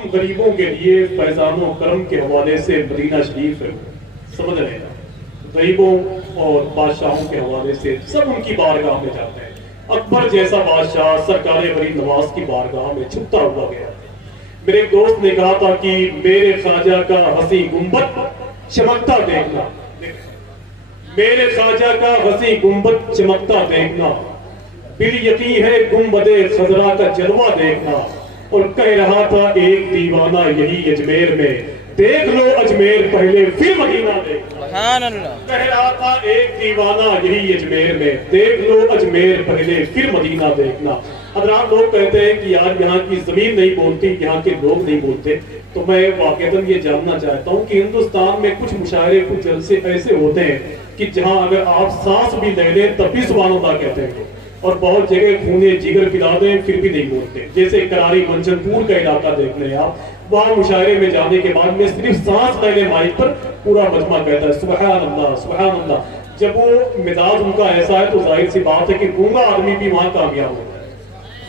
हम गरीबों के लिए फैजान व करम के हवाले से मदीना शरीफ समझ रहे हैं, गरीबों और बादशाहों के हवाले से सब उनकी बारगाह में जाते हैं। अकबर जैसा बादशाह सरकार वली नवाज की बारगाह में छुपता हुआ गया। मेरे एक दोस्त ने कहा था कि मेरे ख्वाजा का हंसी गुंबद चमकता देखना, मेरे ख्वाजा का हंसी गुंबद चमकता देखना, बिल यकीन है गुंबदे खजरा का जलवा देखना। और कह रहा था एक दीवाना यही अजमेर में, देख लो अजमेर पहले फिर मदीना देखना। कह रहा था एक दीवाना यही अजमेर में, देख लो अजमेर पहले फिर मदीना देखना। हज़रात लोग कहते हैं कि यार यहाँ की जमीन नहीं बोलती, यहाँ के लोग नहीं बोलते, तो मैं वाकईतन ये जानना चाहता हूँ कि हिंदुस्तान में कुछ मुशायरे, कुछ जलसे ऐसे होते हैं कि जहाँ अगर आप सांस भी ले लें तब भी सुभान अल्लाह कहते हैं, और बहुत जगह खूने जिगर पिला दें फिर भी नहीं बोलते। जैसे करारी मंचनपुर का इलाका देख लें आप, वहाँ मुशायरे में जाने के बाद में सिर्फ सांस लेने माइक पर पूरा मजमा कहता है सुभान अल्लाह सुभान अल्लाह। जब वो मिजाज उनका ऐसा है तो जाहिर सी बात है कि गूंगा आदमी भी वहाँ कामयाब हो जाएगा,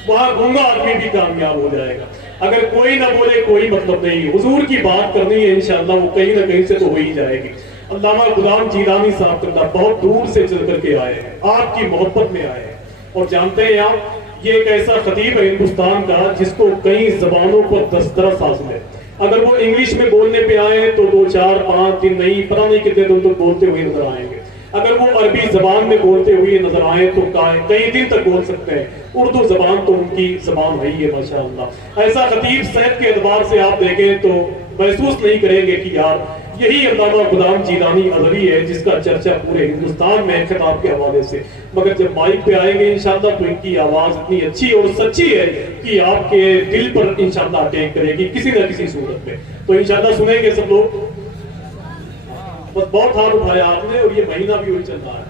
वहाँ गूंगा आदमी भी कामयाब हो जाएगा। अगर कोई ना बोले कोई मतलब नहीं, हुजूर की बात करनी है इंशाअल्लाह वो कहीं ना कहीं से तो हो ही जाएगी। अल्लामा गुलाम जीलानी साहब बहुत दूर से चल करके आए हैं, आपकी मोहब्बत में आए हैं। और जानते हैं आप, ये एक ऐसा खतीब है हिंदुस्तान का जिसको कई जबानों पर दस्तरस हासिल है। अगर वो इंग्लिश में बोलने पे आए तो 2 4 5 दिन नहीं, पता नहीं कितने दिन तक बोलते हुए नजर आएंगे। अगर वो अरबी जबान में बोलते हुए नजर आए तो कई दिन तक बोल सकते हैं। उर्दू जबान तो उनकी जबान है ही है माशाअल्लाह। ऐसा खतीब सेहत के एतबार से आप देखें तो महसूस नहीं करेंगे कि यार यही अल्लामा गुलाम जीलानी अज़हरी है जिसका चर्चा पूरे हिंदुस्तान में खिताब के हवाले से। मगर जब माइक पे आएंगे इंशाअल्लाह तो इनकी आवाज इतनी अच्छी और सच्ची है कि आपके दिल पर इंशाअल्लाह अटैक करेगी किसी न किसी सूरत में। तो इंशाअल्लाह सुनेंगे सब लोग। बस बहुत हाथ उठाया आपने और ये महीना भी वही चल रहा है,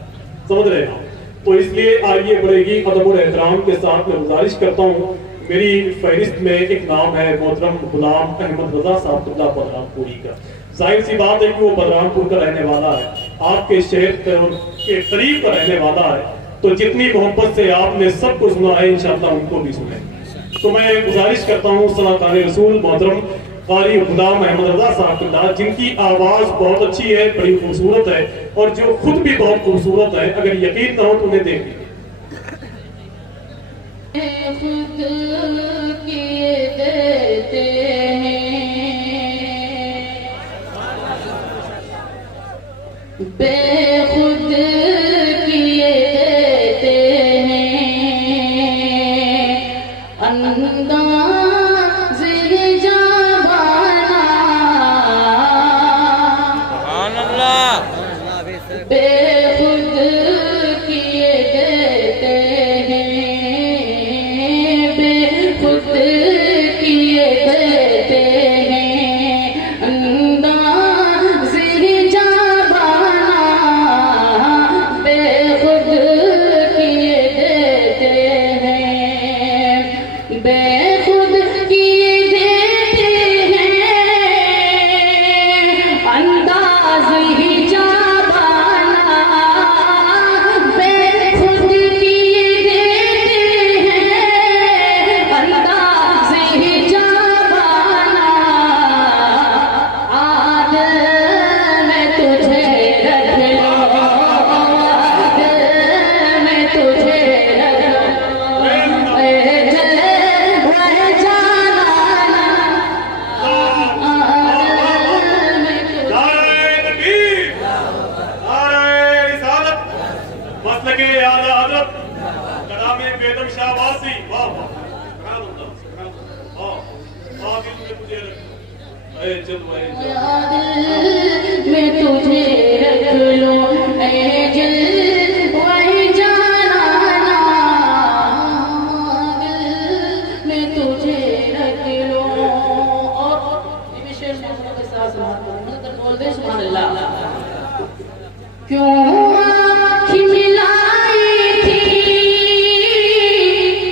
समझ रहे हैं, तो इसलिए आइए बढ़ेगी अदब और एहतराम के साथ मैं गुजारिश करता हूँ। मेरी फहरिस्त में एक नाम है मोहतरम गुलाम अहमद रजा साहब बदरामपुरी का। जाहिर सी बात है कि वो बदरामपुर का रहने वाला है, आपके शहर के करीब का रहने वाला है, तो जितनी मोहब्बत से आपने सबको सुना है इंशाअल्लाह उनको भी सुने। तो मैं गुजारिश करता हूँ सलाकान रसूल मोहतरम कारी गुलाम अहमद रजा साहब जिनकी आवाज बहुत अच्छी है, बड़ी खूबसूरत है और जो खुद भी बहुत खूबसूरत है, अगर यकीन ना हो तो उन्हें देख लीजिए। बेखुद किए देते हैं अंदाज़ जाबाना, सुभान अल्लाह। बेखुद किए देते हैं, बेखुद किए देते हैं अंदाज़ जाबाना, बेखुद किए देते हैं, बेखुद किए देते हैं अंदाज़ ही जाबाना, बेखुद किए देते हैं अंदाज़ ही जाबाना। आज मैं तुझे रख लूं, आज मैं तुझे रख लूं, ए जले वह जाना, आज मैं तुझे नारे तकबीर, नारे रिसालत, मसलके आला हज़रत, कलामे बेदम शाहबाज़ी, वाह वाह, सुभान अल्लाह, सुभान अल्लाह, वाह, दिल में तुझे रखूं, ऐ जल वह जल। मैं तुझे रख लूं, ए जल वह जाना, मैं तुझे रख लूं। और ये भी शेर मोहब्बत के साथ मतलब बोल दे सुभान अल्लाह। क्यों आँख मिलाई थी,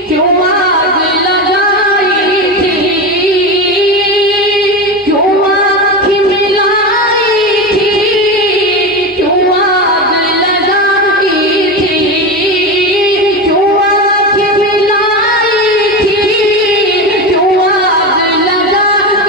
क्यों आग लगाई थी, क्यों आँख मिलाई थी, क्यों आग लगाई थी, क्यों आँख मिलाई थी, क्यों आग लगाई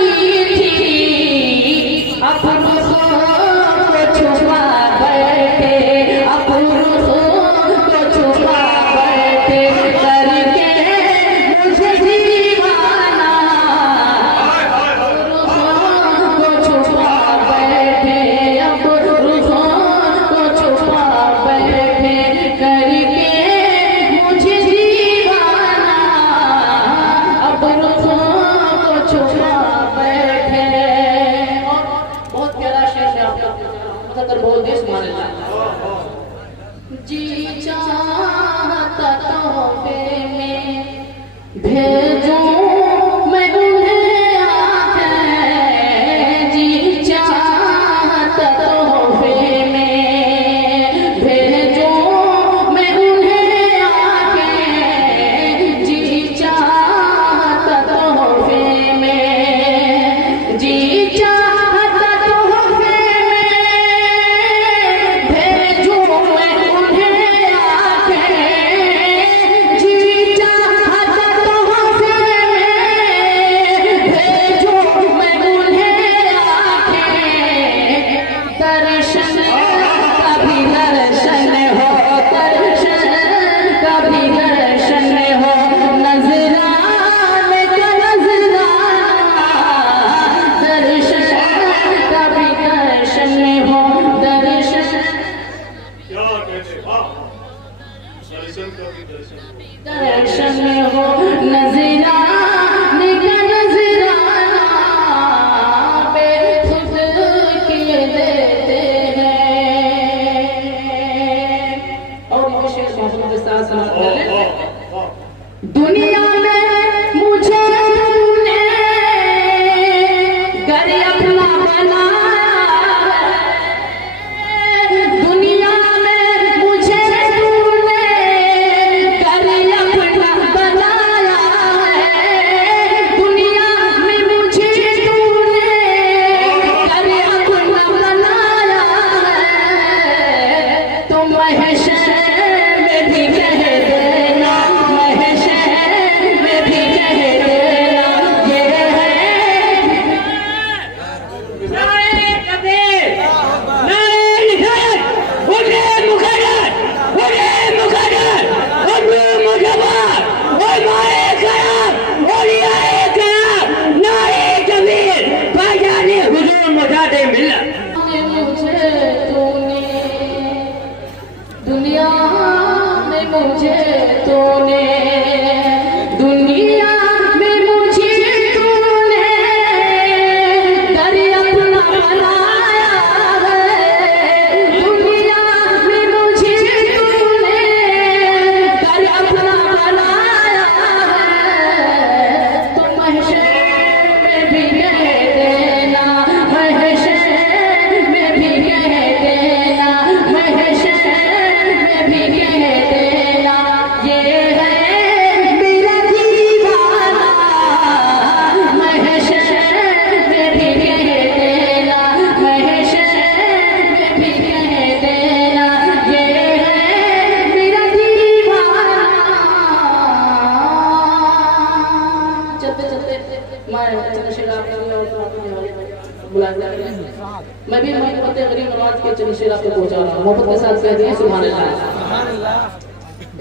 मैं भी मोहब्बत गरीब नवाज के चंद आपको पहुंचा रहा हूँ। मोहब्बत के साथ कह दिए सुभान अल्लाह।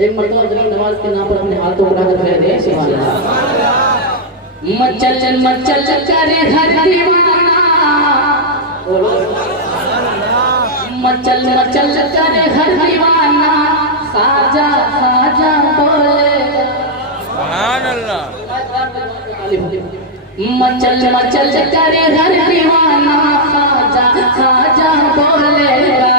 एक मरतबा गरीब नवाज के नाम पर अपने हाथों उठाकर कह दिए सुभान अल्लाह। मचल मचल करे हर दीवाना, मचल मचल करे हर दीवाना, खाजा खाजा बोले सुभान अल्लाह। मचल मचल करे हर दीवाना, खाजा खाजा बोलेगा।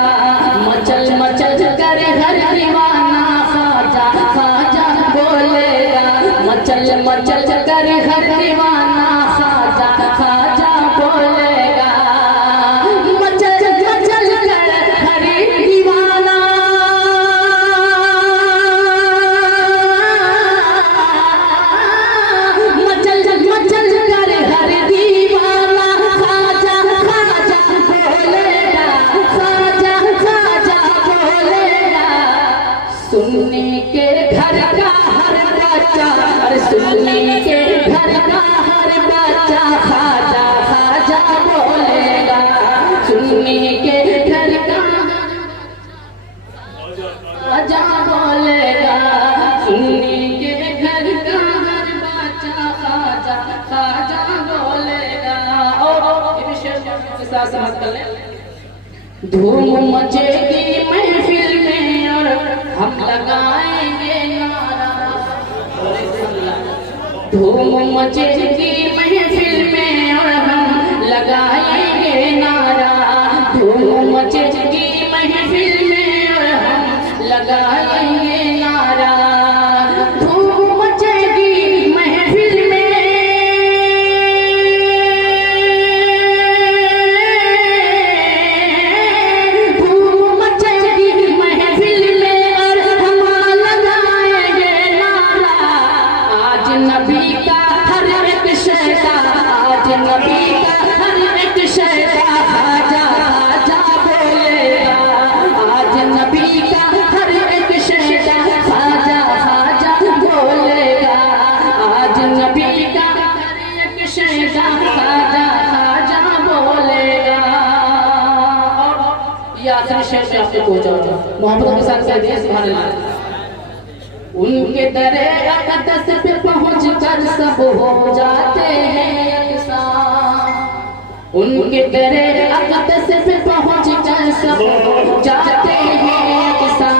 मचल मचल करे हर दीवाना, खाजा खाजा बोलेगा। मचल मचल करे हर दीवाना, खाजा खाजा बोलेगा। मचल मचल करे हर दीवाना, मचल मचल करे हर दीवाना, खाजा खाजा बोलेगा, खाजा खाजा बोलेगा। सुनने के घर का हर बच्चा, अरे सुनने के घर का हर बच्चा खाजा खाजा बोलेगा। सुनने के घर का खाजा बोलेगा। सुनने के घर का हर बच्चा खाजा खाजा बोलेगा। और ये शेर के साथ समझ कर ले। धूम मचेगी महफिल में और हम लगाएंगे नारा। धूम मचेगी महफिल में और हम लगाएंगे नारा। धूम मचेगी महफिल में और हम लगाएंगे नारा। धूम मचेगी महफिल में, धूम मचेगी महफिल में और हम लगाएंगे नारा। आज नबी का हर एक शहदा, आज नबी का हर एक शहदा खाजा खाजा बोलेगा। आज नबी का हर एक शहदा खाजा खाजा बोलेगा। आज नबी का हर एक शहदा खाजा खाजा बोलेगा। और ये आखिरी शेर से आपको पहुंचा मोहब्बत के साथ कह दिया सुभान अल्लाह। उनके दरे अक़दस पे पहुंच कर सब हो जाते हैं यकसा। उनके दरे अक़दस पे पहुंच कर सब हो जाते हैं यकसा।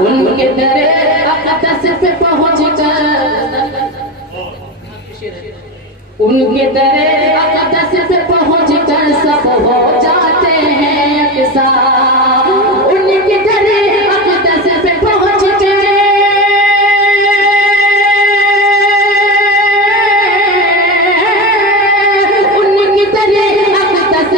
उनके दरे अक़दस पे पहुंच कर, उनके दरे अक़दस पे पहुंच कर सब हो जाते हैं यकसा। उनके दरे अक़दस पे पहुंच कर, उनकी दरे अक़दस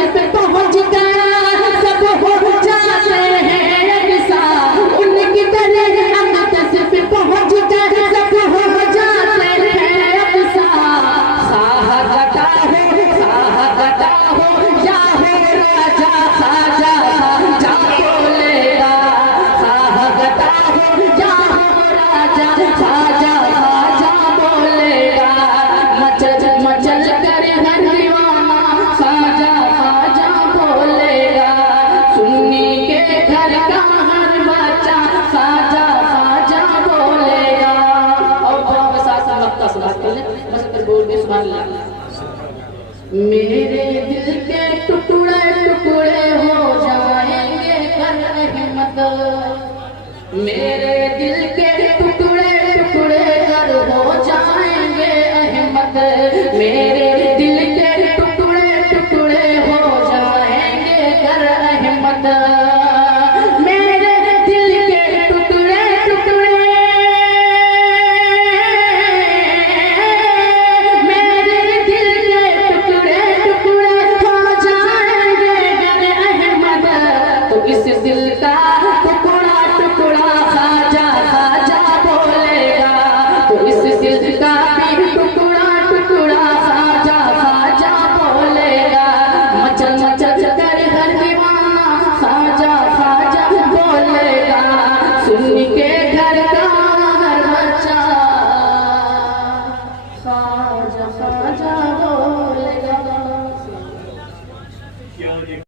मेरे दिल के